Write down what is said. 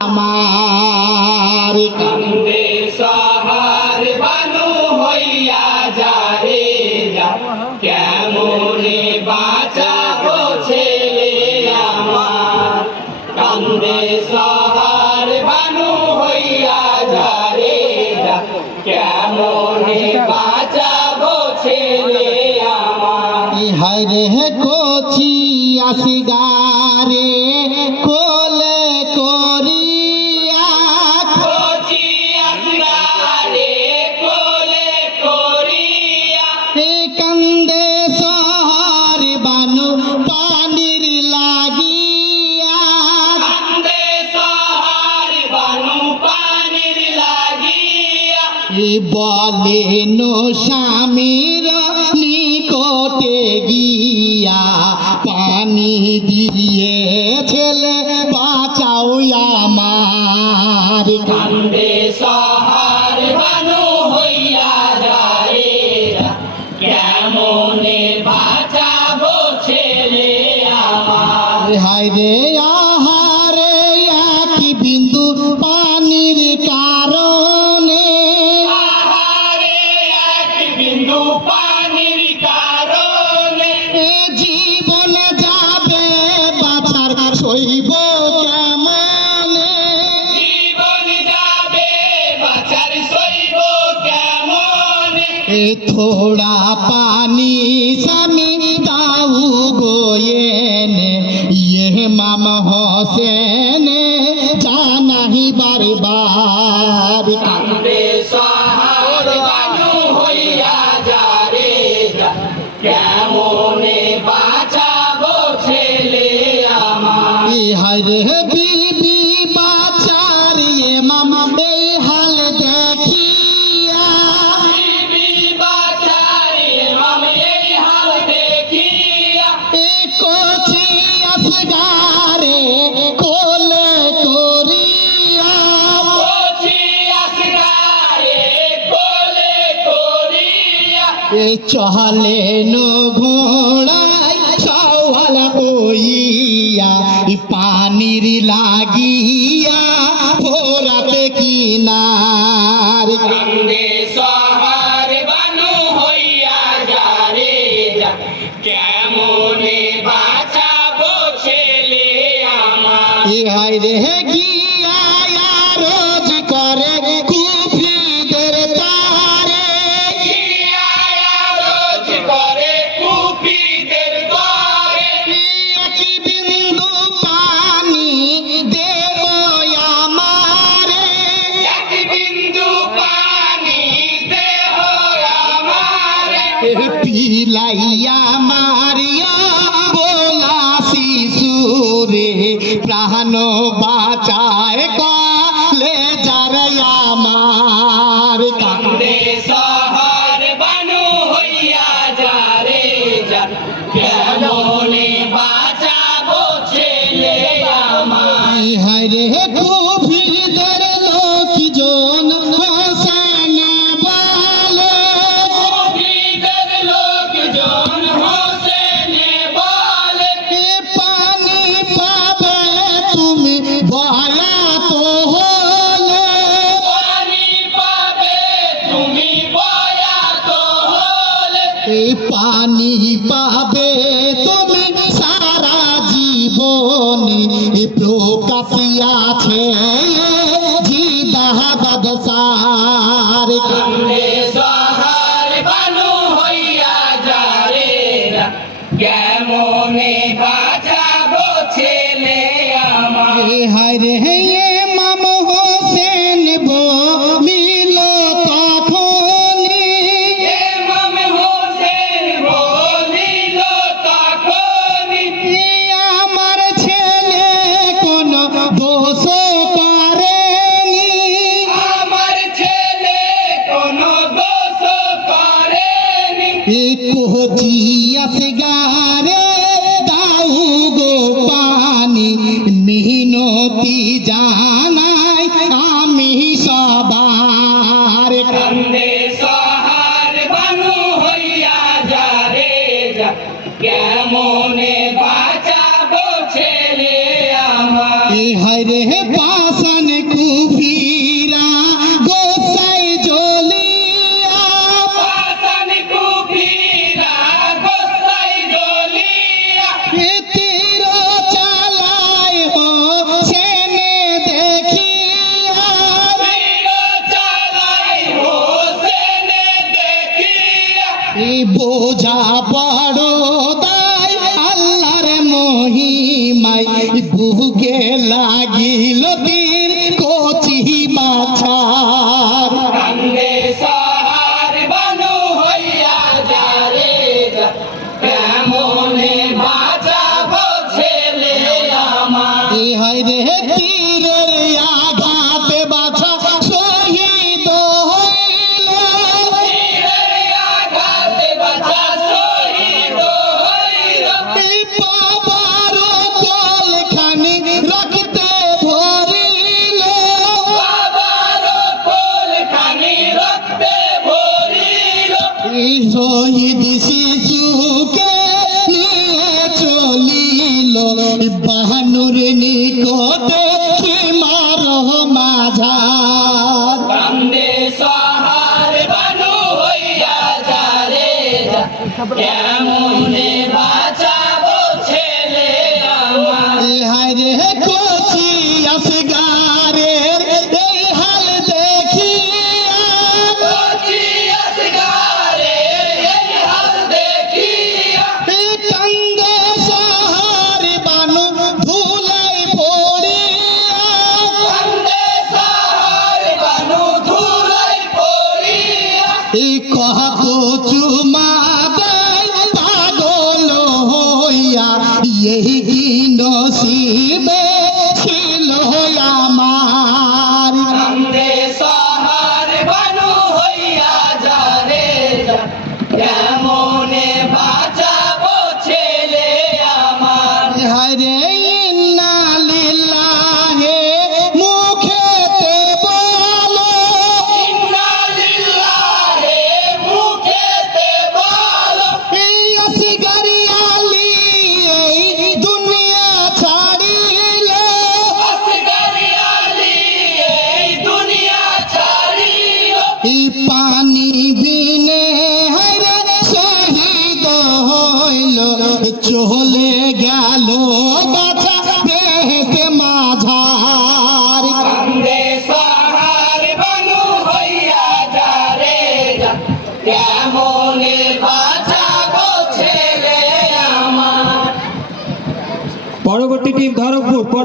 আমার কান্দে সাহার বানু হইয়া যা রে যা, কেমনে বাঁচাবো ছেলে আমার। কান্দে সাহার বানু হইয়া যা রে যা, কেমনে বাঁচাবো ছেলে আমার। হায় রে কচি আসিগারে কোলে করিয়া কচি আসিগারে কোলে করিয়া, কান্দে শহর বানু পানির লাগিয়া। কান্দে সাহার বানু পানির লাগিয়া, বলেন স্বামীর নিকটে গিয়া পানি দিয়ে ছেলে বাঁচাও আমার। কান্দে সাহার বানু হইয়া যা রে যা, কেমনে বাঁচাবো ছেলে আমার। হায় রে আহারে এক বিন্দু পানির কারণে আহারে এক বিন্দু পানির কারণে, জীবন যাবে বাছার সইব কেমনে। জীবন যাবে বাঁচার সইব কেমনে। থোড়া পানি স্বামী দাউ গোয়েনে ইয়ে মাম হোসেনে জানাহি বারবার। কান্দে সাহার বানু হইয়া যা রে যা, কেমনে বাঁচাবো ছেলে আমার। হায় রে বিবি বাচার মাম এই হাল দেখিয়া। বিবি বাঁচার ইমাম এই হাল দেখিয়া, কচি আসগারে কোলে করিয়া। কচি আসগারে কোলে করিয়া, চলেন ঘোড়ায় সওয়াল হইয়া পানির লাগিয়া ভোরাতে কিনার। কান্দে সাহার বানু হইয়া যা রে যা, কেমনে বাঁচাবো ছেলে আমার। হায় রে গিয়া রোজ করে কুফিদের তারে। গিয়া রোজ করে কুপিদের দ্বারে, এক বিন্দু পানি দেব আমারে। এক বিন্দু পানি দেহ আমারে। পিলাইয়া মারিয়া বোলা শিশুরে প্রাণ বাঁচায় কালে যারে আমার। কান্দে সাহার বানু হইয়া যা রে যা, কেমনে বাঁচাবো ছেলে আমার। হায় রে কুফিদের লোকজন হোসেন বলে কুপিদের লোকজন হোসেনে বলে, পানি পাবে তুমি বয়া তো হলে। পানি পাবে তুমি বয়াত হলে, পানি পাবে তুমি সারা জীবনে প্রকাশিয়াছে জিদাবাদ সার। কান্দে সাহার বানু হইয়া যা রে যা, কেমনে বাঁচাবো ছেলে আমার। হায় রে মাম হোসেন বলিল তখনই ইমাম হোসেন বলিল তখনই, আমার ছেলে কোন দোষ করেনি। আমার ছেলে কোনো দোষ করেনি। কচি আসগারে দাউ গো পানি মিনতি জানাই আমি সবার। কান্দে সাহার বানু হইয়া যা রে যা, কেমনে বাঁচাবো ছেলে আমার। হায় রে হাসান কুফিরা গোসাই জলিয়া হাসান কুফিরা গোসাই জ্বলিয়া তীর চালায় হোসেনে দেখিয়া তীর চালাই হোসেনে দেখিয়া এই বোঝা বড় দায় আল্লাহর মহিমায় বুকে লাগিল তীর কচি বাছার কান্দে সাহার বানু হইয়া যারে যা কেমনে বাঁচাবো ছেলে আমার এই হয় রে তীরের আঘাতে বাছা শহীদ হইল তীরের আঘাতে বাঁচা শহীদ হইল এই বাবার কোলখানি রক্তে ভরিল বাবার কোলখানি রক্তে ভরিল এই শহীদ শিশুকে নিয়ে চলিল বাহানুর নিকটে সীমার মাঝার কান্দে সাহার বানু হইয়া যারে যা কেমনে বাঁচাবো ছেলে আমার হায় রে কচি আসগারের এই হাল দেখিয়া কচি আসগারে এই হাল দেখিয়া এই কান্দে সাহার বানু ধুলাই পড়িয়া কান্দে সাহার বানু ধুলাই পড়িয়া এই কত চুমা দেয় পাগল হইয়া এই কি নসিবে ছিল আমার কান্দে সাহার বানু হইয়া যারে যা কেমনে বাঁচাবো ছেলে আমার হায় রে ইন্না লিল্লাহি মুখেতে বলো ইন্না লিল্লাহি মুখেতে বলো এই আসগারি আলী এই দুনিয়া ছাড়িল আসগারি আলী এই দুনিয়া ছাড়িল এই পানি বিনে হায়রে শহীদ হইল চলে গেল বাছা বেহেশতে মাঝার কান্দে সাহার বানু হইয়া যারে যা কেমনে বাঁচাবো ছেলে আমার পরবর্তী টিম ধরমপুর